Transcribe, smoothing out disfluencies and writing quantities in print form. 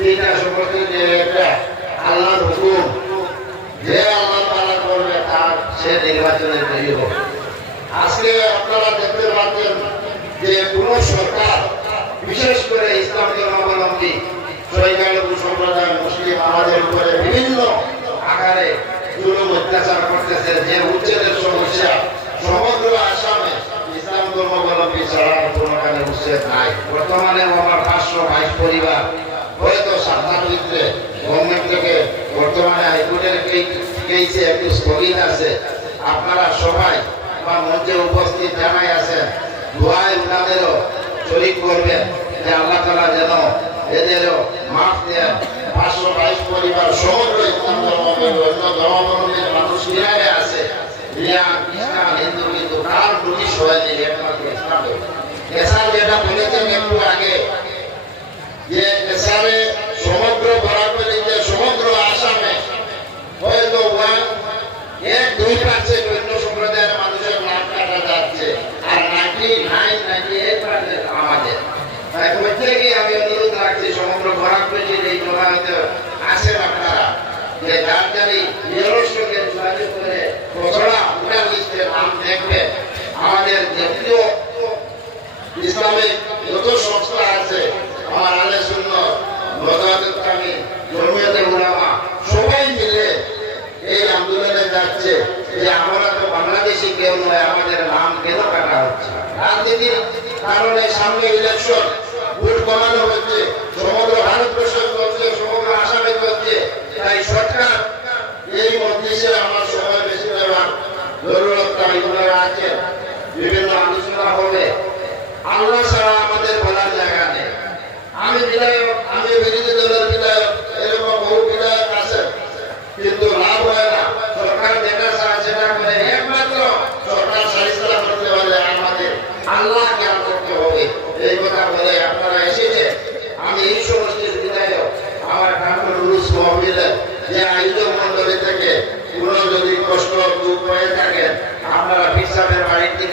তিনটা সম্পর্কে যে একটা আল্লাহর হুকুম, যে আল্লাহ তাআলা করবে তার সে নির্বাচনের তৈরি হবে। আজকে আপনারা দেখতে পাচ্ছেন যে কোন সরকার, বিশেষ করে ইসলাম ধর্মাবলম্বী সংখ্যালঘু সম্প্রদায় মুসলিম আমাদের উপরে বিভিন্ন আকারে জুলুম অত্যাচার করতেছে, যে উচ্ছেদের সমস্যা সমগ্র আসামে ইসলাম ধর্মাবলম্বী ছাড়ার কোনোখানে উচ্ছেদ নাই। বর্তমানে আমার 522 পরিবার হয়তো সাবধান হইতে গভর্নমেন্ট থেকে বর্তমানে হাইকোর্টের কেসে একটু স্থগিত আছে। আপনারা সবাই বা মঞ্চে উপস্থিত জানাই আছেন, দোয়ায় উনাদেরও শরীক করবেন যে আল্লাহ তাআলা যেন এদেরও মাফ দেন। 522 পরিবার সমগ্র ইসলাম ধর্মাবলম্বী অন্য ধর্মাবলম্বীর মানুষ মিলায় আছে, খ্রিস্টান হিন্দু কিন্তু কার নোটিশ হয়নি একমাত্র ইসলাম। এসার যেটা বলেছেন একটু আগে যে এসারে সমগ্র বরাবরিতে সমগ্র আসামে হয়তো 1-2% অন্য সম্প্রদায়ের মানুষের নাম কাটা যাচ্ছে, আর 99-98% আমাদের। তাই প্রত্যেকে আমি অনুরোধ রাখছি সমগ্র বরাবরির এই জমায়েতে আসেন আপনারা, যে যার জানি নিজের সঙ্গে যোগাযোগ করে ঘোষণা উঠার লিস্টে নাম দেখবেন। আমাদের জাতীয় ইসলামিক যত সংস্থা আছে, আমার আলে সুন্নাত, নজরাতুল কামিল, জমিয়তে উলামা সবাই মিলে এই আন্দোলনে যাচ্ছে যে আমরা তো বাংলাদেশি কেউ নয়, আমাদের নাম কেন কাটা হচ্ছে। রাজনীতির কারণে সামনে ইলেকশন, ভোট কমানো হচ্ছে, সমগ্র ভারতবর্ষে চলছে, সমগ্র আসামে চলছে। তাই সরকার এই মধ্যে আমার সময় বেশি দেওয়ার জরুরতটা এগুলোর আছে, বিভিন্ন আলোচনা হবে। আল্লাহ ছাড়া আমাদের বলার জায়গা নেই। আমি বিধায়ক, আমি বিরোধী দলের বিধায়ক, এরকম বহু বিধায়ক আছে, কিন্তু লাভ হয় না। সরকার যেটা চায় সেটা করে, একমাত্র সরকার সারিস্তা করতে পারলে আমাদের আল্লাহকে করতে হবে। এই কথা বলে আপনারা এসেছে। আমি এই সমষ্টির বিধায়ক, আমার ঠাকুর রুশ মহবিলের যে আয়োজক মন্ডলী থেকে কোনো যদি কষ্ট দুঃখ হয়ে থাকে, আপনারা পীর সাহেবের বাড়ির থেকে